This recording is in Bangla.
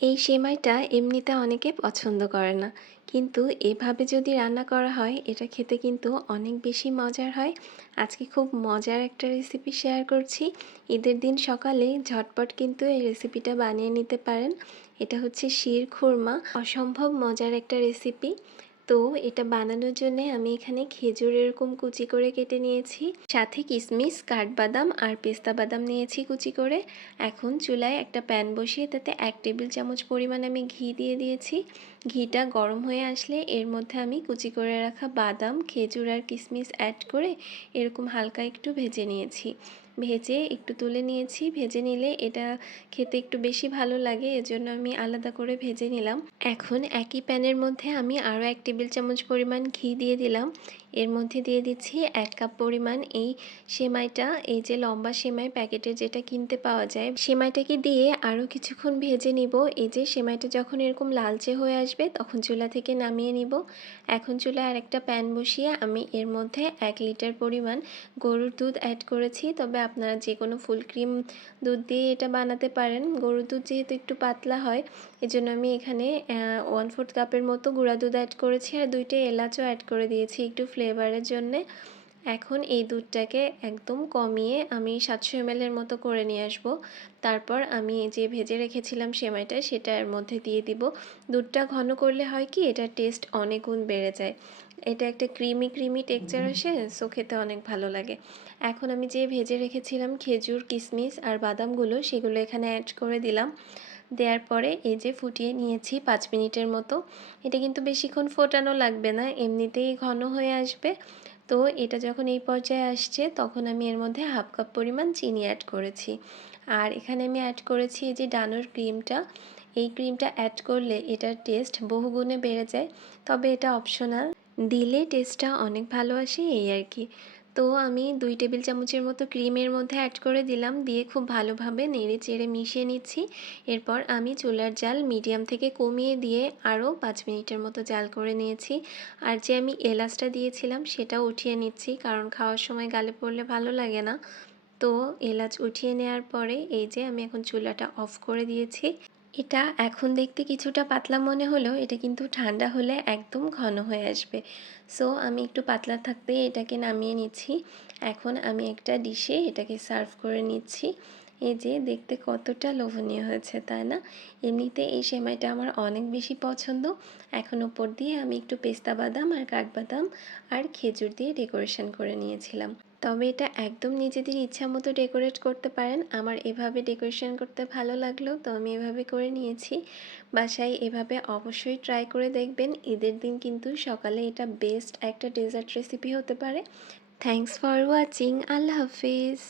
এই সেমাইটা এমনিতে অনেকে পছন্দ করে না। কিন্তু এভাবে যদি রান্না করা হয়, এটা খেতে কিন্তু অনেক বেশি মজার হয়। আজকে খুব মজার একটা রেসিপি শেয়ার করছি। ঈদের দিন সকালে ঝটপট কিন্তু এই রেসিপিটা বানিয়ে নিতে পারেন। এটা হচ্ছে শির খুরমা। অসম্ভব মজার একটা রেসিপি তো এটা বানানোর জন্য আমি এখানে খেজুর এরকম কুচি করে কেটে নিয়েছি। সাথে কিশমিশ কাঠবাদাম আর পেস্তা বাদাম নিয়েছি কুচি করে। এখন চুলায় একটা প্যান বসিয়ে তাতে এক টেবিল চামচ পরিমাণ আমি ঘি দিয়ে দিয়েছি। ঘিটা গরম হয়ে আসলে এর মধ্যে আমি কুচি করে রাখা বাদাম, খেজুর আর কিশমিশ অ্যাড করে এরকম হালকা একটু ভেজে নিয়েছি। ভেজে একটু তুলে নিয়েছি। ভেজে নিলে এটা খেতে একটু বেশি ভালো লাগে, এজন্য আমি আলাদা করে ভেজে নিলাম। এখন একই প্যানের মধ্যে আমি আরও এক টেবিল চামচ পরিমাণ ঘি দিয়ে দিলাম। এর মধ্যে দিয়ে দিচ্ছি এক কাপ পরিমাণ এই সেমাইটা, এই যে লম্বা সেমাই প্যাকেটে যেটা কিনতে পাওয়া যায়। সেমাইটাকে দিয়ে আরও কিছুক্ষণ ভেজে নিব। এই যে সেমাইটা যখন এরকম লালচে হয়ে আসবে, তখন চুলা থেকে নামিয়ে নিব। এখন চুলা আর একটা প্যান বসিয়ে আমি এর মধ্যে এক লিটার পরিমাণ গরুর দুধ অ্যাড করেছি। তবে আপনারা যে কোনো ফুল ক্রিম দুধ দিয়ে এটা বানাতে পারেন। গরুর দুধ যেহেতু একটু পাতলা হয়, এজন্য আমি এখানে ওয়ান ফোর্থ কাপের মতো গুঁড়া দুধ অ্যাড করেছি আর দুইটা এলাচও অ্যাড করে দিয়েছি একটু ফ্লেভারের জন্যে। এখন এই দুধটাকে একদম কমিয়ে আমি সাতশো এমএলের মতো করে নিয়ে আসব। তারপর আমি যে ভেজে রেখেছিলাম সেমাইটা সেটা এর মধ্যে দিয়ে দিব। দুধটা ঘন করলে হয় কি, এটার টেস্ট অনেক গুণ বেড়ে যায়। এটা একটা ক্রিমি ক্রিমি টেক্সচার আসে সো খেতে অনেক ভালো লাগে। এখন আমি যে ভেজে রেখেছিলাম খেজুর কিশমিশ আর বাদামগুলো সেগুলো এখানে অ্যাড করে দিলাম। দেওয়ার পরে এই যে ফুটিয়ে নিয়েছি পাঁচ মিনিটের মতো। এটা কিন্তু বেশিক্ষণ ফোটানো লাগবে না এমনিতেই ঘন হয়ে আসবে। তো এটা যখন এই পর্যায়ে আসছে তখন আমি এর মধ্যে হাফ কাপ পরিমাণ চিনি অ্যাড করেছি। আর এখানে আমি অ্যাড করেছি এই যে ডানোর ক্রিমটা এই ক্রিমটা অ্যাড করলে এটার টেস্ট বহুগুণে বেড়ে যায় তবে এটা অপশনাল দিলে টেস্টটা অনেক ভালো আসে, এই আর কি। তো আমি দুই টেবিল চামচের মতো ক্রিমের মধ্যে অ্যাড করে দিলাম, দিয়ে খুব ভালোভাবে নেড়ে চেড়ে মিশিয়ে নিচ্ছি। এরপর আমি চুলার জাল মিডিয়াম থেকে কমিয়ে দিয়ে আরও পাঁচ মিনিটের মতো জাল করে নিয়েছি। আর যে আমি এলাচটা দিয়েছিলাম, সেটাও উঠিয়ে নিচ্ছি, কারণ খাওয়ার সময় গালে পড়লে ভালো লাগে না। তো এলাচ উঠিয়ে নেওয়ার পরে এই যে আমি এখন চুলাটা অফ করে দিয়েছি। এটা এখন দেখতে কিছুটা পাতলা মনে হলেও এটা কিন্তু ঠান্ডা হলে একদম ঘন হয়ে আসবে। সো আমি একটু পাতলা থাকতে এটাকে নামিয়ে নিচ্ছি। এখন আমি একটা ডিশে এটাকে সার্ভ করে নিচ্ছি। এই যে দেখতে কতটা লোভনীয় হয়েছে, তাই না? এমনিতে এই সেমাইটা আমার অনেক বেশি পছন্দ। এখন ওপর দিয়ে আমি একটু পেস্তা বাদাম আর কাঠবাদাম আর খেজুর দিয়ে ডেকোরেশন করে নিয়েছিলাম। তবে এটা একদম নিজেদের ইচ্ছা মতো ডেকোরেট করতে পারেন। আমার এভাবে ডেকোরেশন করতে ভালো লাগল, তো আমি এভাবে করে নিয়েছি। বাসায় এভাবে অবশ্যই ট্রাই করে দেখবেন। ঈদের দিন কিন্তু সকালে এটা বেস্ট একটা ডেজার্ট রেসিপি হতে পারে। Thanks for watching Allah Hafiz.